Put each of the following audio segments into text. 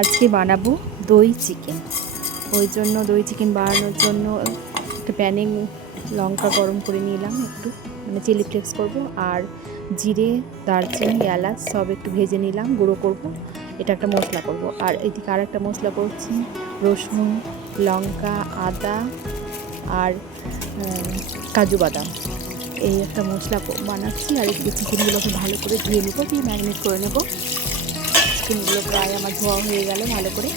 আজকে বানাবো দই চিকেন। ওই জন্য দই চিকেন বানানোর জন্য একটা প্যানে লঙ্কা গরম করে নিলাম, একটু মানে চিলি ফ্লেক্স করবো, আর জিরে, দারচিনি, এলাচ সব একটু ভেজে নিলাম, গুঁড়ো করব। এটা একটা মশলা করব। আর এদিকে আর একটা মশলা করছি, রসুন, লঙ্কা, আদা আর কাজু বাদাম, এই একটা মশলা বানাচ্ছি। আর এদিকে চিকেনগুলোকে ভালো করে ধুয়ে নেবো, দিয়ে ম্যারিনেট করে নেবো। চিকেনগুলো প্রায় আমার ধোয়া হয়ে গেল ভালো করে।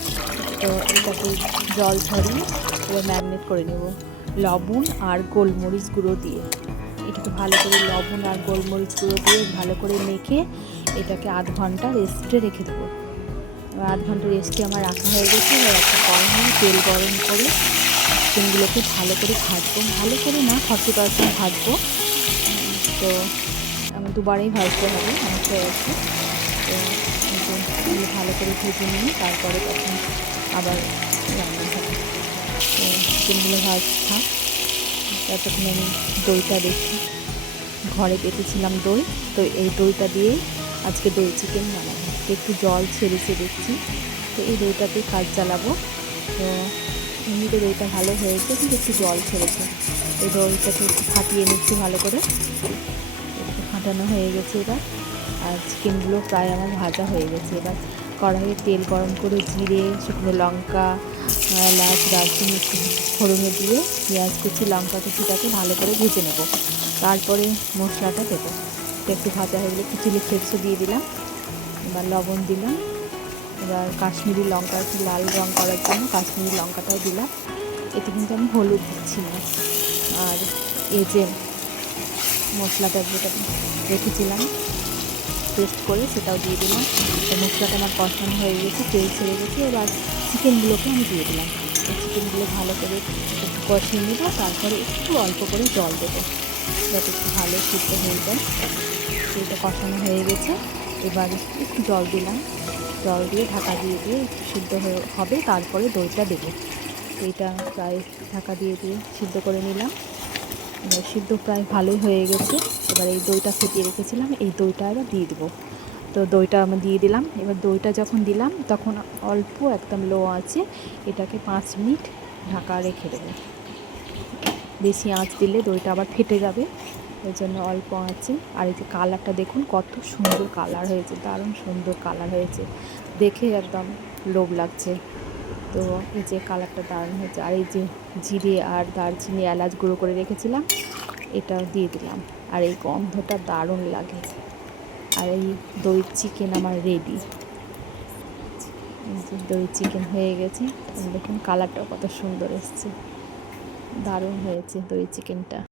তো এটাকে জল ঝরিয়ে এবার ম্যারিনেট করে নেব লবণ আর গোলমরিচ গুঁড়ো দিয়ে। এটাকে ভালো করে লবণ আর গোলমরিচ গুঁড়ো দিয়ে ভালো করে মেখে এটাকে আধ ঘন্টা রেস্টে রেখে দেবো। আধ ঘন্টা রেস্টে আমার রাখা হয়ে গেছে। এবার একটা কড়াইয়ে তেল গরম করে চিকেনগুলোকে ভালো করে ভাজবো, ভালো করে না খসে ভাজবো। তো আমার দুবারেই ভাজতে হবে, অনেকটা আছে। তো ভালো করে ভেজে নিয়ে তারপরে তখন আবার রান্না হবে। তো চিকেনগুলো থাক, ততক্ষণ আমি দইটা দেখি। ঘরে পেতেছিলাম দই, তো এই দইটা দিয়ে আজকে দই চিকেন বানাবো। একটু জল ছেড়েছে দেখছি, তো এই দইটাতে কাজ চালাবো। তো এমনিতে দইটা ভালো হয়েছে, কিন্তু একটু জল ছেড়েছে। এই দইটাকে একটু ফাটিয়ে নিচ্ছি ভালো করে। একটু ফাটানো হয়ে গেছে এবার। আর চিকেনগুলো প্রায় আমার ভাজা হয়ে গেছে। এবার কড়াইয়ে তেল গরম করে জিরে, শুকনো লঙ্কা, এলাচ, দারচিনি একটু ফোড়নে দিয়ে পেঁয়াজ কুচি, লঙ্কা কুচিটাকে ভালো করে ভেজে নেব। তারপরে মশলাটা দেবো। একটু ভাজা হয়ে গেলে একটু চিলি ফ্লেক্সও দিয়ে দিলাম, এবার লবণ দিলাম। এবার কাশ্মীরি লঙ্কা, একটু লাল রঙ করার জন্য কাশ্মীরি লঙ্কাটাও দিলাম। এতে কিন্তু আমি হলুদ দিচ্ছি না। আর এই যে মশলাটা যেটা রেখেছিলাম পেস্ট করে, সেটাও দিয়ে দিলাম। তো মশলাটা আমার কষানো হয়ে গেছে, তেল ছেড়ে গেছে। এবার চিকেনগুলোকে আমি দিয়ে দিলাম। তো চিকেনগুলো ভালো করে একটু কষিয়ে নেব, তারপরে একটু অল্প করে জল দেবো, যাতে একটু ভালো সিদ্ধ হয়ে যায়। সেটা কষানো হয়ে গেছে। এবার একটু জল দিলাম, জল দিয়ে ঢাকা দিয়ে একটু সিদ্ধ হবে, তারপরে দইটা দেবো। দইটা প্রায় ঢাকা দিয়ে সিদ্ধ করে নিলাম। এবার সিদ্ধ প্রায় ভালোই হয়ে গেছে। এবার এই দইটা ফেটিয়ে রেখেছিলাম, এই দইটা এবার দিয়ে দেবো। তো দইটা আমি দিয়ে দিলাম। এবার দইটা যখন দিলাম তখন অল্প একদম লো আছে, এটাকে 5 মিনিট ঢাকা রেখে দেবো। বেশি আঁচ দিলে দইটা আবার ফেটে যাবে, ওই জন্য অল্প আঁচে। আর এই যে কালারটা দেখুন, কত সুন্দর কালার হয়েছে, দারুণ সুন্দর কালার হয়েছে, দেখে একদম লোভ লাগছে। তো এই যে কালারটা দারুণ হয়েছে। আর এই যে জিরে আর দারচিনি, এলাচ গুঁড়ো করে রেখেছিলাম, এটাও দিয়ে দিলাম। আর এই গন্ধটা দারুণ লাগে। আর এই দই চিকেন আমার রেডি। এই যে দই চিকেন হয়ে গেছে, দেখুন কালারটাও কত সুন্দর এসছে, দারুণ হয়েছে দই চিকেনটা।